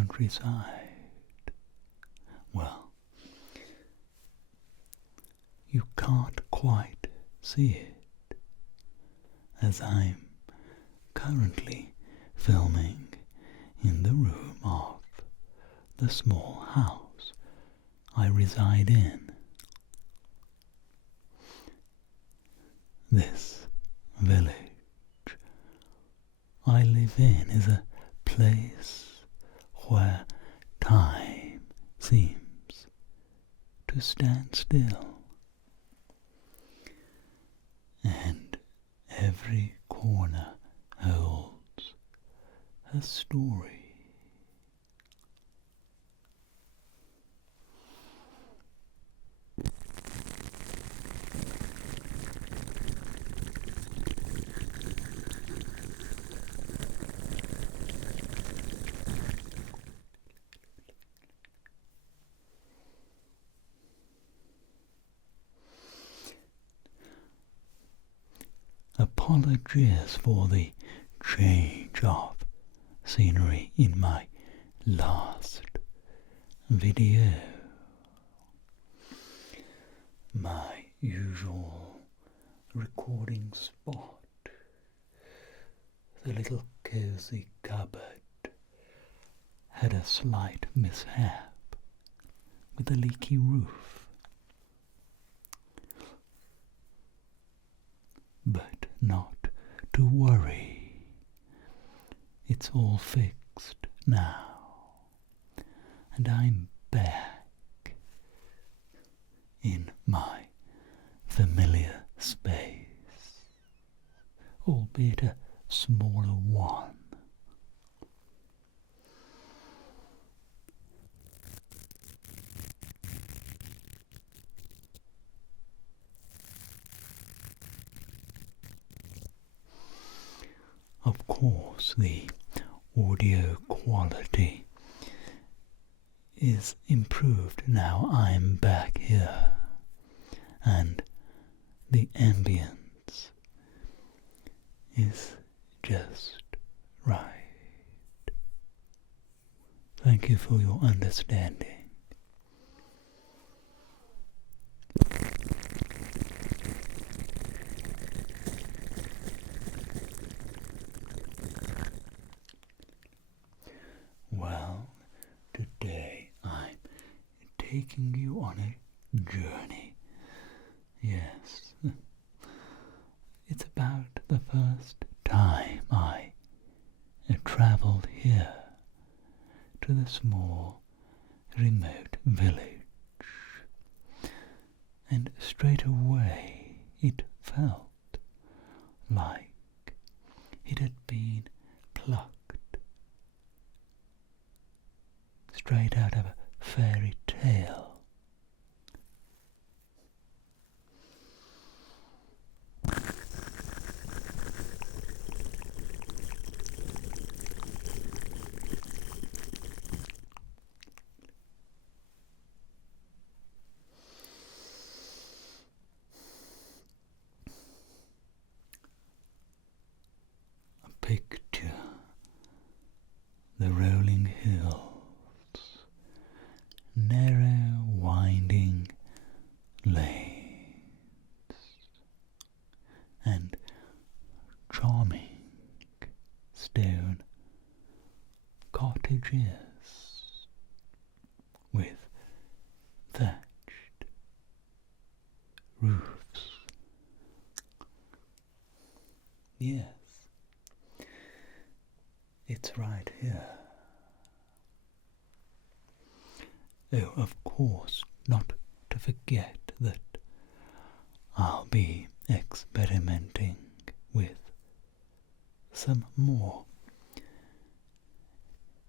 countryside. Well, you can't quite see it, as I'm currently filming in the room of the small house I reside in. This village I live in is a place where time seems to stand still, and every corner holds a story. Apologies for the change of scenery in my last video. My usual recording spot, the little cozy cupboard, had a slight mishap with a leaky roof. But not to worry, it's all fixed now, and I'm back in my familiar space, albeit a smaller one. Of course, the audio quality is improved now I'm back here, and the ambience is just right. Thank you for your understanding. Well, today I'm taking you on a journey. Yes, it's about the first time I travelled here to the small, remote village, and straight away it felt like it had been plucked straight out of a fairy tale. Picture the rolling hills, narrow winding lanes, and charming stone cottages with thatched roofs. Yes, it's right here. Oh, of course, not to forget that I'll be experimenting with some more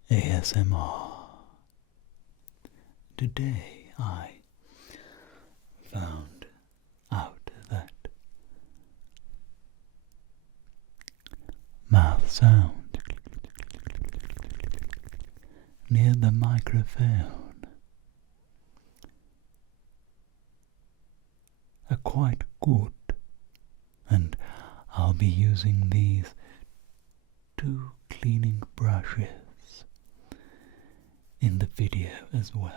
ASMR. Today I found out that mouth sound near the microphone are quite good, and I'll be using these two cleaning brushes in the video as well.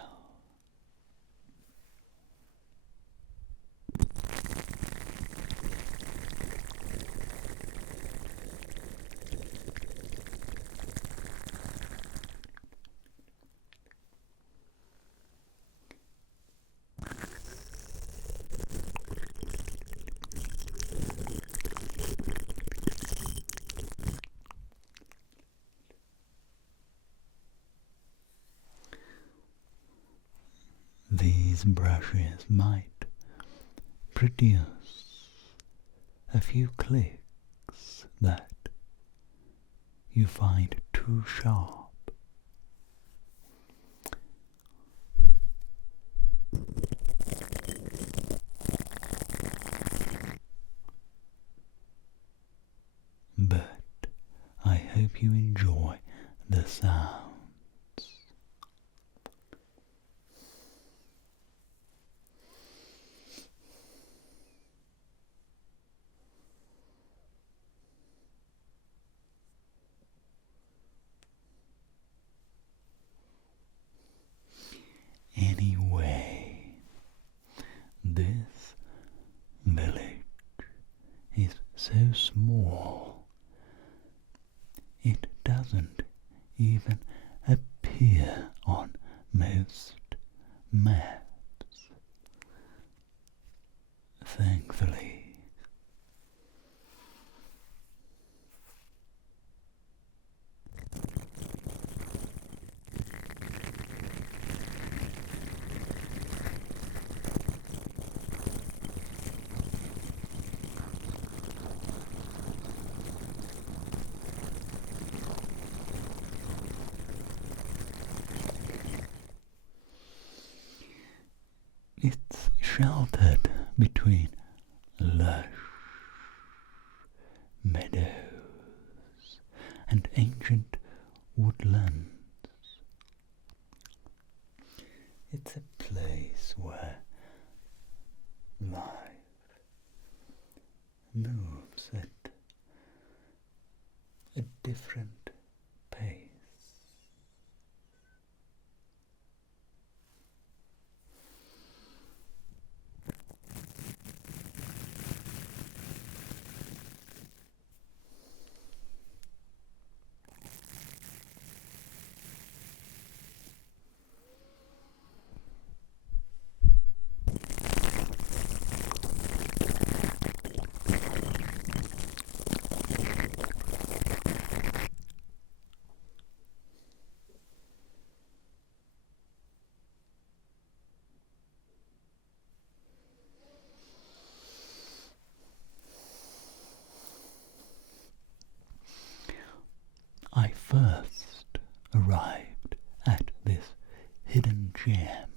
These brushes might produce a few clicks that you find too sharp. But I hope you enjoy the sounds. Anyway, this village is so small, it doesn't even appear on most maps, thankfully. It's sheltered between lush meadows and ancient woodlands. It's a place where life moves at a different pace. I first arrived at this hidden gem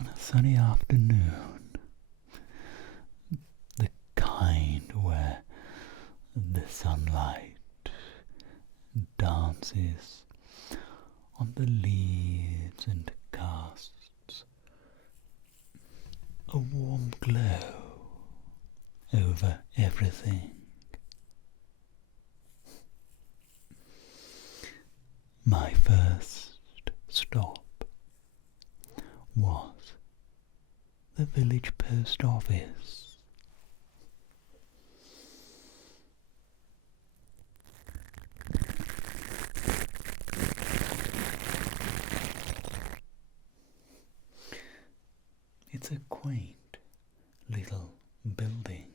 on a sunny afternoon, the kind where the sunlight dances on the leaves and casts a warm glow over everything. My first stop was the village post office. It's a quaint little building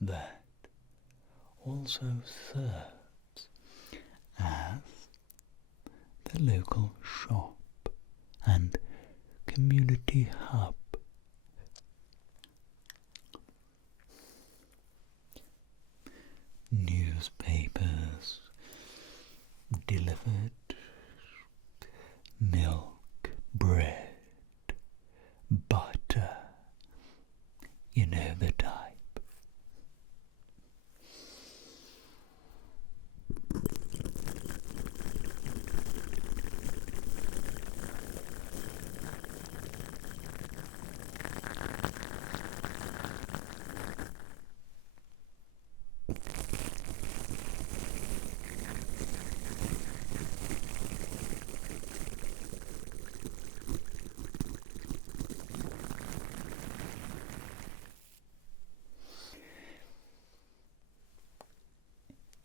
that also serves as the local shop and community hub. Newspapers delivered, milk, bread, butter, you know the type.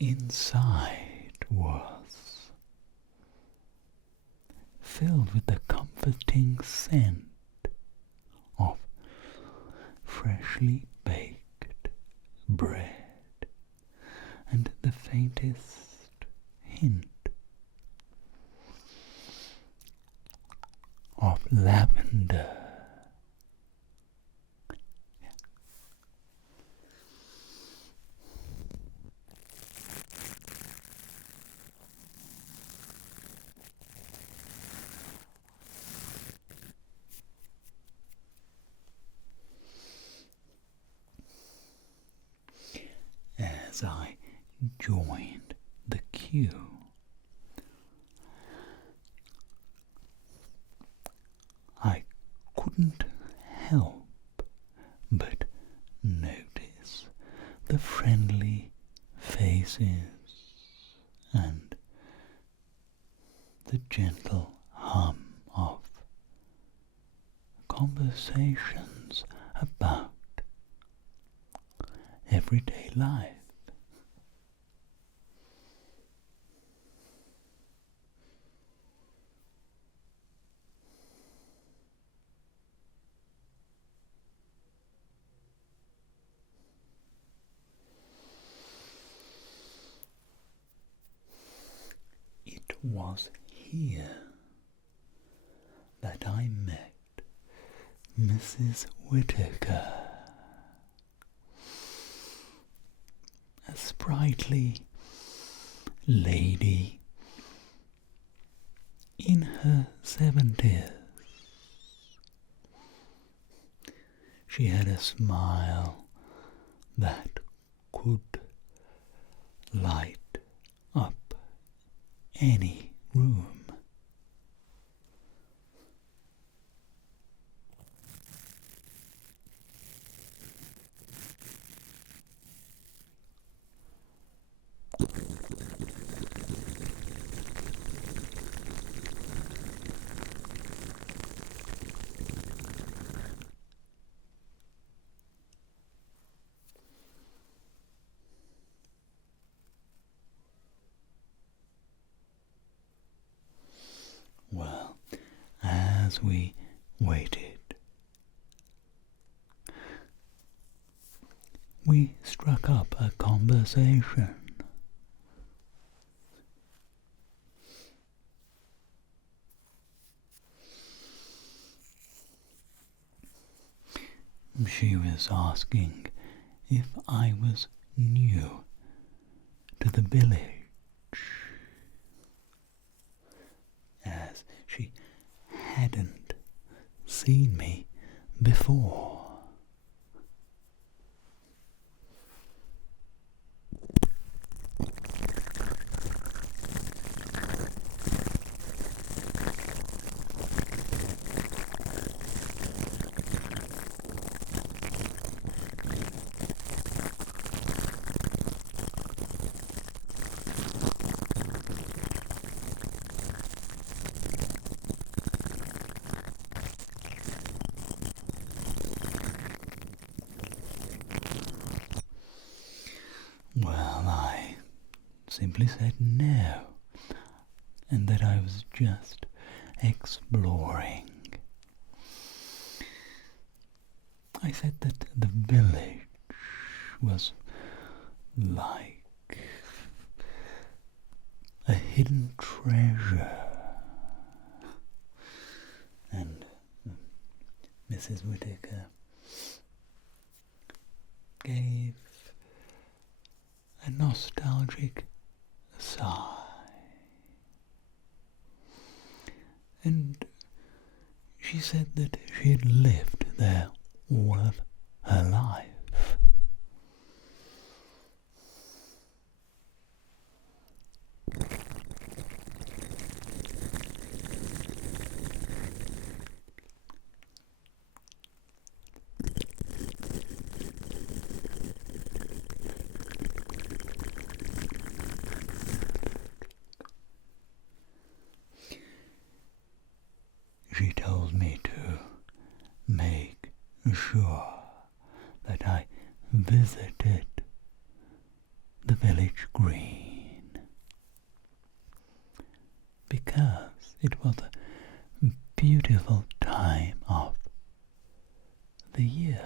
inside was filled with the comforting scent of freshly baked bread and the faintest hint of lavender. As I joined the queue, I couldn't help but notice the friendly faces and the gentle hum of conversations about everyday life. It was here that I met Mrs. Whittaker, a sprightly lady in her 70s. She had a smile that could light up any room. Well, as we waited, we struck up a conversation. She was asking if I was new to the village, as she hadn't seen me before. Well, I simply said no, and that I was just exploring. I said that the village was like a hidden treasure, and Mrs. Whittaker gave a nostalgic sigh, and she said that she had lived there all of her life. She told me to make sure that I visited the village green. it was a beautiful time of the year.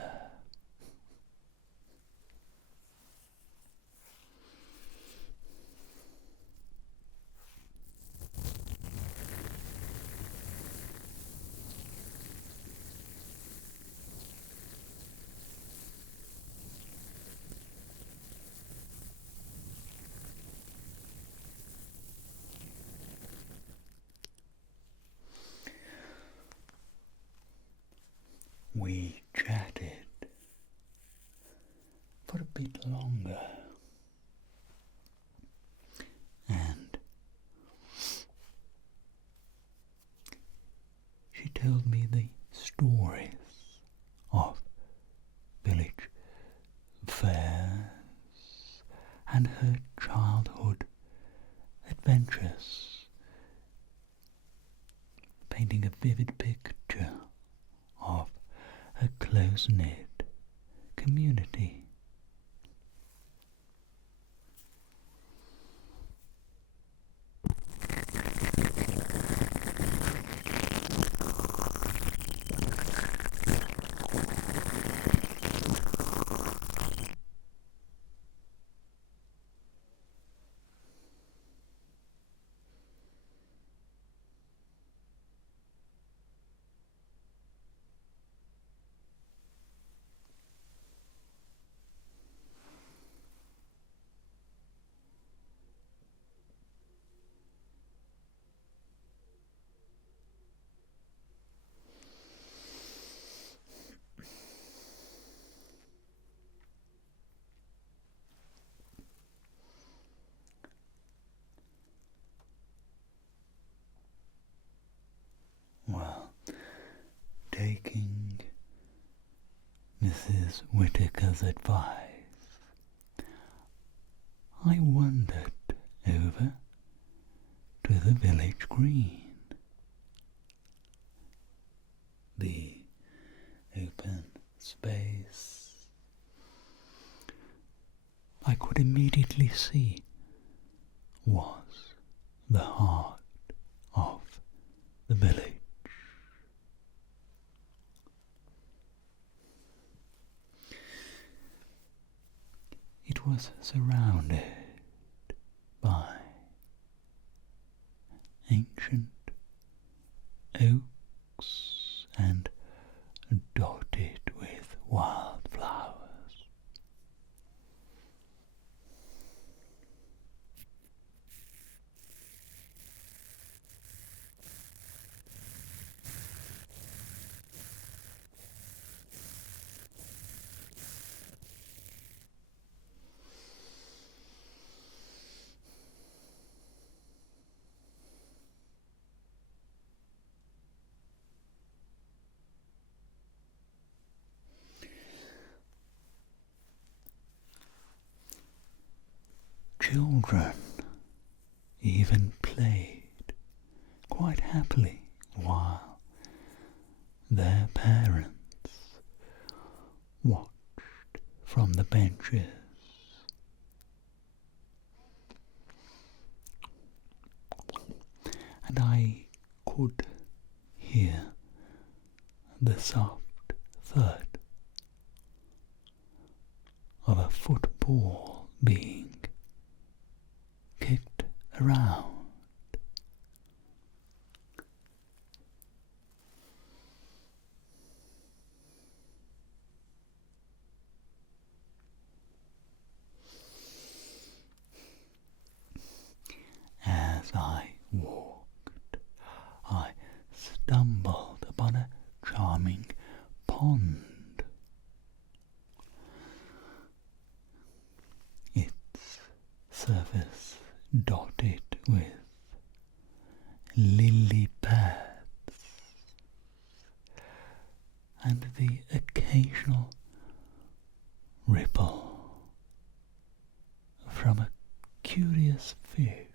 We chatted for a bit longer, and she told me the stories of village fairs and her childhood adventures, painting a vivid picture of a close-knit community. Well, taking Mrs. Whittaker's advice, I wandered over to the village green. The open space I could immediately see was the heart of the village. It was surrounded by ancient oaks and dotted with wildflowers. Children even played quite happily while their parents watched from the benches. And I could hear the soft thud of a football being kicked around. As I walked, I stumbled upon a charming pond. Its surface dotted with lily pads and the occasional ripple from a curious fish.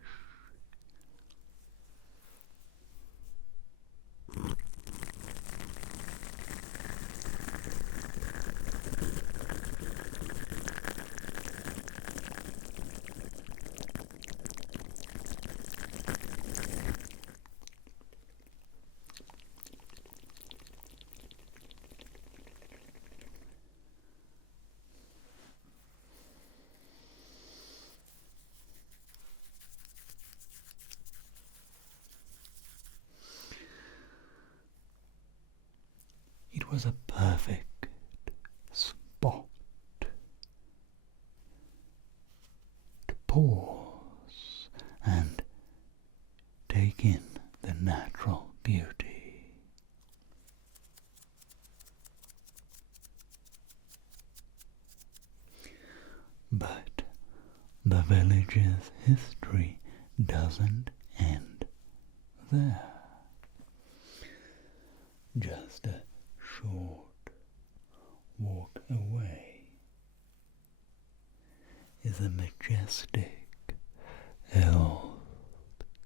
It was a perfect spot to pause and take in the natural beauty. But the village's history doesn't end there. Just a short walk away is a majestic old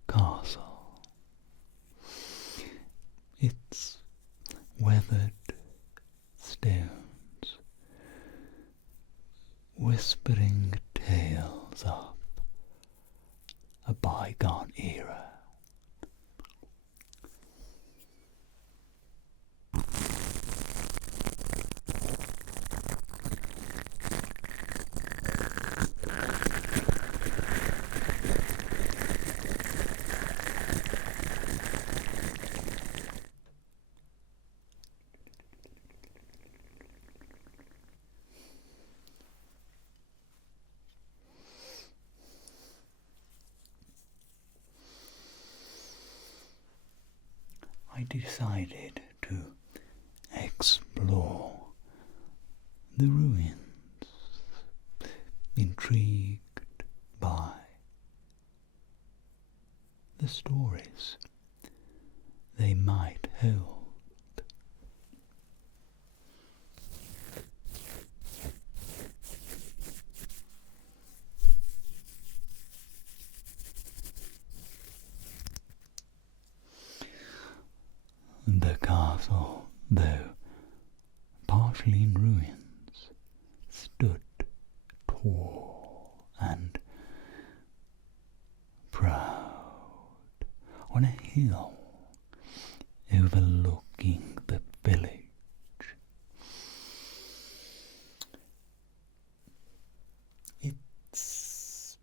castle. Its weathered stones whispering tales of a bygone era. I decided to explore the ruins, intrigued by the stories they might hold. The castle, though partially in ruins, stood tall and proud on a hill overlooking the village. It's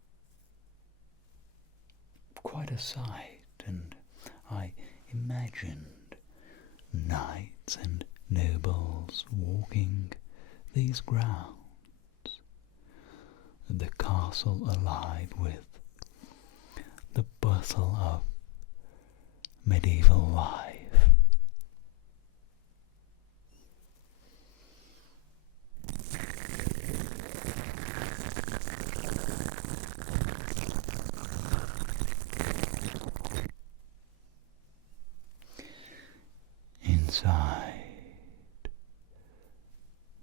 quite a sight, and I imagined knights and nobles walking these grounds, the castle alive with the bustle of medieval life. Inside,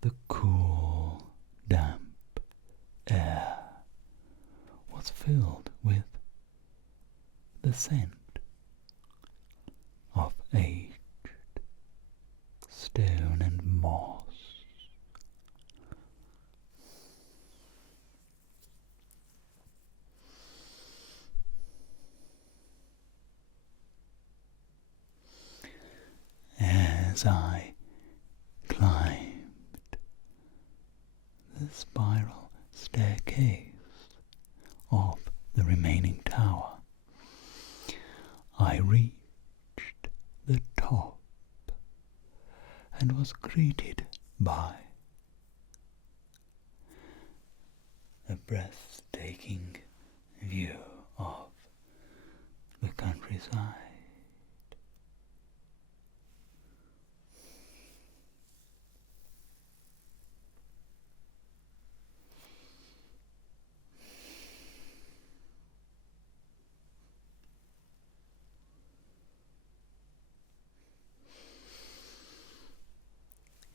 the cool, damp air was filled with the scent of aged stone and moss. As I climbed the spiral staircase of the remaining tower, I reached the top and was greeted by a breathtaking view of the countryside.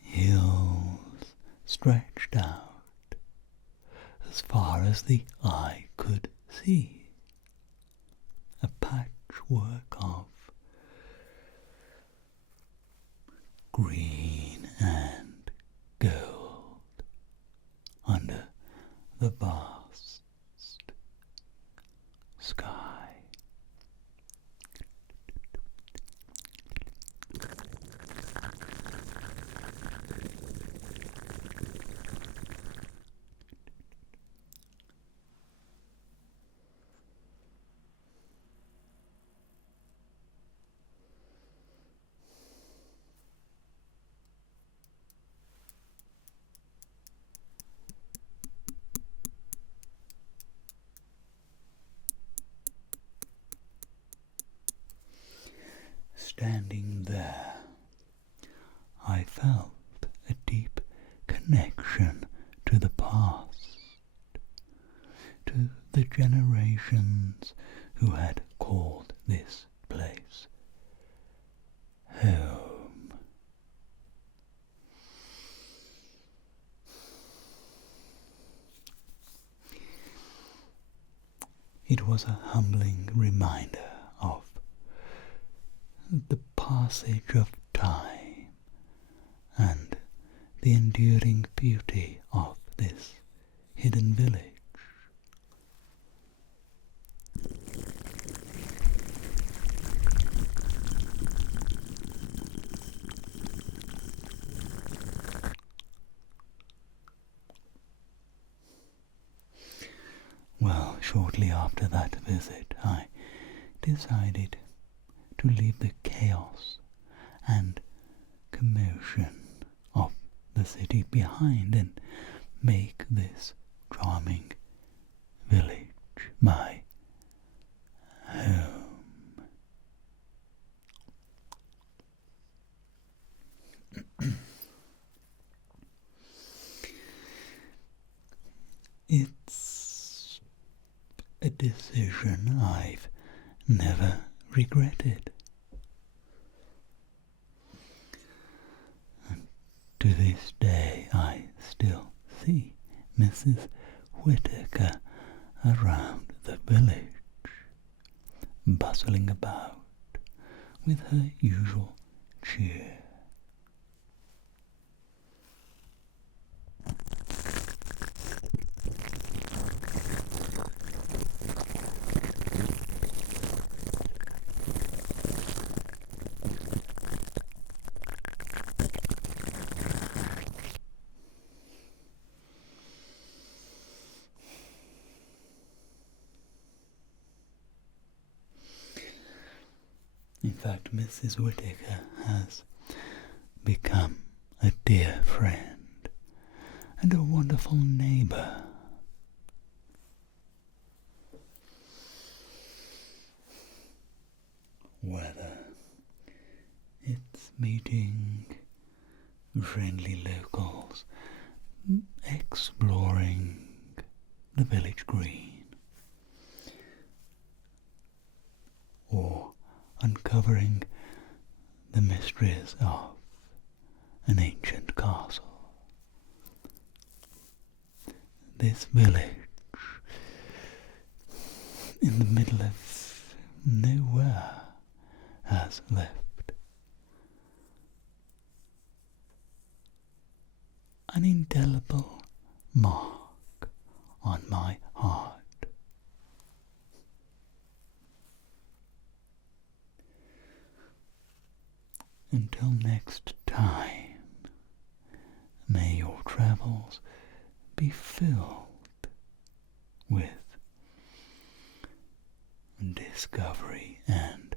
Hills stretched out as far as the eye could see, a patchwork of green and gold under the vast sky. standing there, I felt a deep connection to the past, to the generations who had called this place home. It was a humbling reminder of the passage of time and the enduring beauty of this hidden village. Well, shortly after that visit, I decided to leave the chaos and commotion of the city behind and make this charming village my home. It's a decision I've never regretted. And to this day I still see Mrs. Whittaker around the village, bustling about with her usual cheer. In fact, Mrs. Whittaker has become a dear friend and a wonderful neighbour. Whether it's meeting friendly locals, exploring the village green, or uncovering the mysteries of an ancient castle. This village, in the middle of nowhere, has left an indelible mark on my heart. Until next time, may your travels be filled with discovery and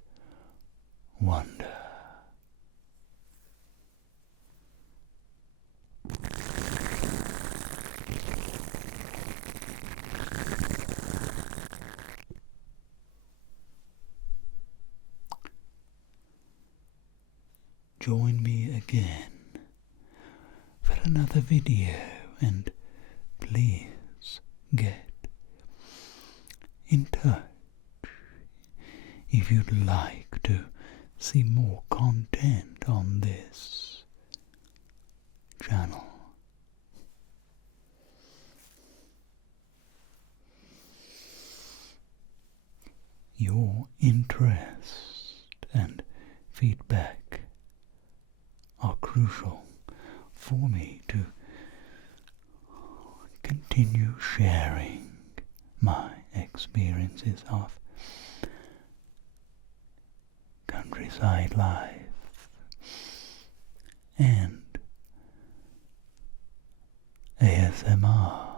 wonder. Join me again for another video, and please get in touch if you'd like to see more content on this channel. Your interest and feedback are crucial for me to continue sharing my experiences of countryside life and ASMR.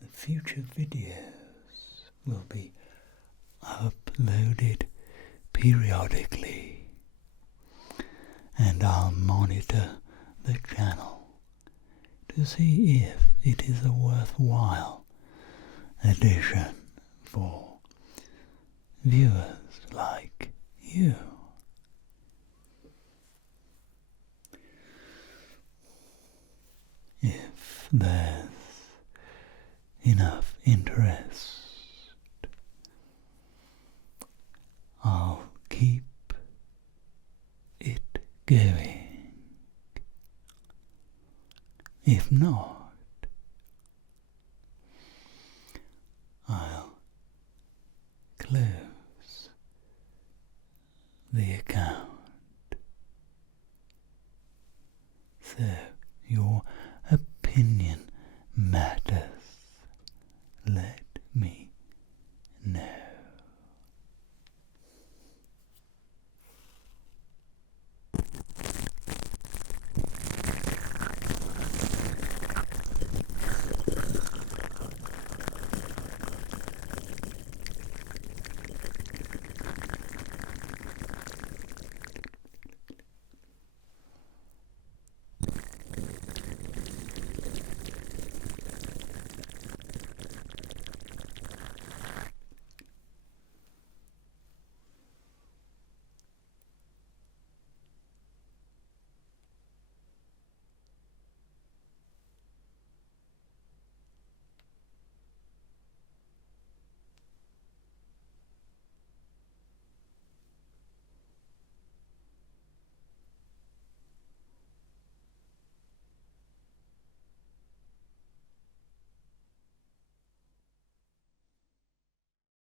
The future videos will be uploaded periodically, and I'll monitor the channel to see if it is a worthwhile edition for viewers like you. If there's enough interest, I'll keep it going. If not,